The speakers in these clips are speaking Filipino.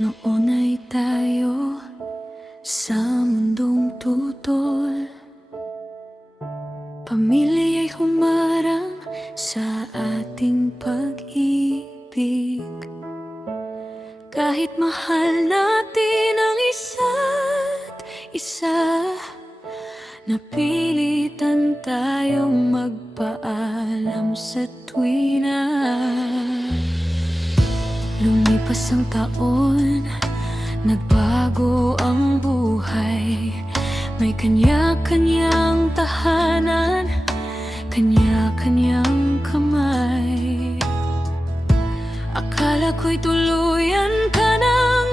Noon ay tayo sa mundong tutol, pamilya'y humarang sa ating pag-ibig. Kahit mahal natin ang isa't isa, napilitan tayong magpaalam sa tuwina. Lumipas ang taon, nagbago ang buhay. May kanya-kanyang tahanan, kanya-kanyang kamay. Akala ko'y tuluyan ka nang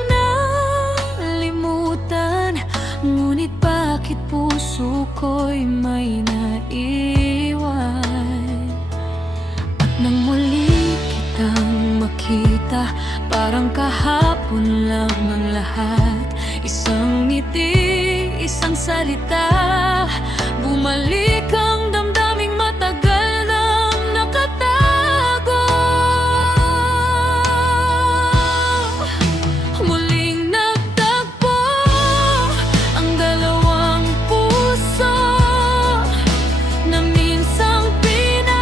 nalimutan, ngunit bakit puso ko'y may naiwan? At nang muli kitang makita, parang kahapon lang ang lahat. Isang ngiti, isang salita, bumalik ang damdaming matagal nang nakatago. Muling nagtagpo ang dalawang puso na minsang pinaglayo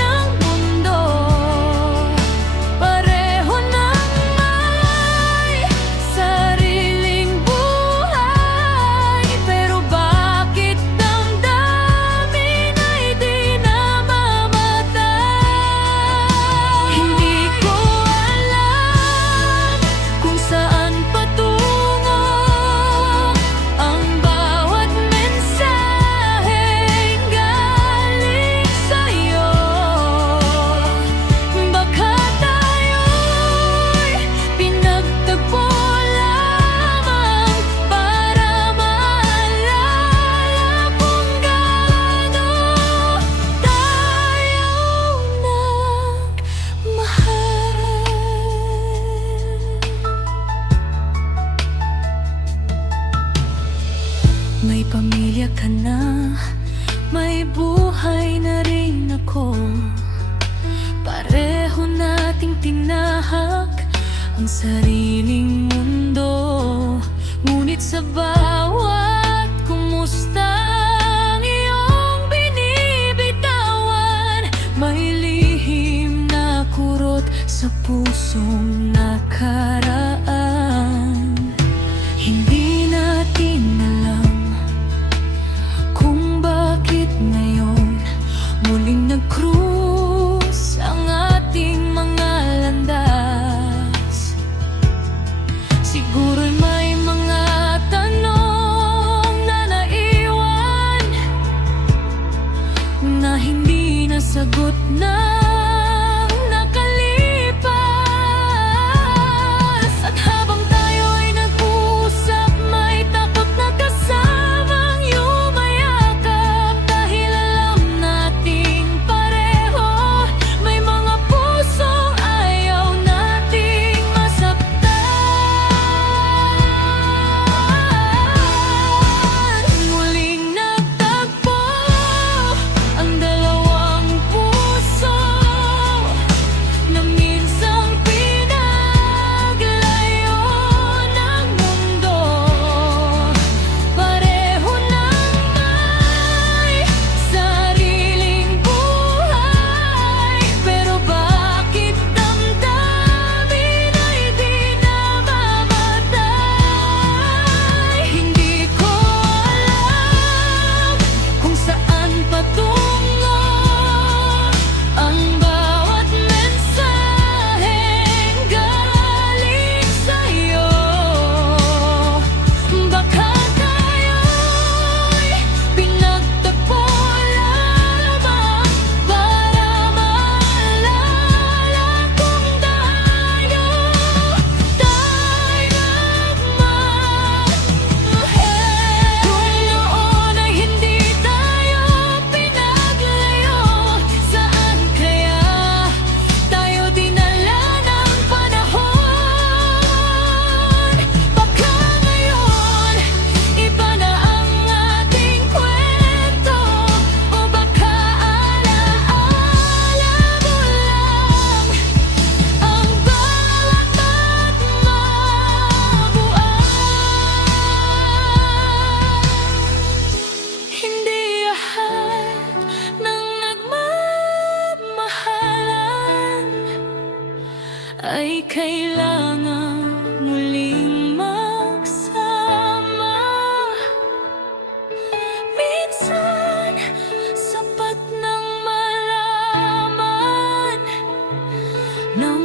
ng mundo. Pareho nang may sariling buhay, pero bakit damdamin ay di namamatay? Hindi ko alam kung saan patungo ang bawat mensaheng galing sa'yo. Baka tayo'y pinagtagpo lamang para maalala kung gaano tayo nagmahal. May pamilya ka na, may buhay na rin ako. Pareho nating tinahak ang sariling mundo. Ngunit sa bawat kumusta ang iyong binibitawan, may lihim na kurot sa pusong nakaraan. Hindi natin alam kung bakit ngayon muling nag-cruise ang ating mga landas. Siguro'y may mga tanong na naiwan na hindi nasagot ng nakalipas. ay kailangan muling magsama. Minsan, sapat nang malaman na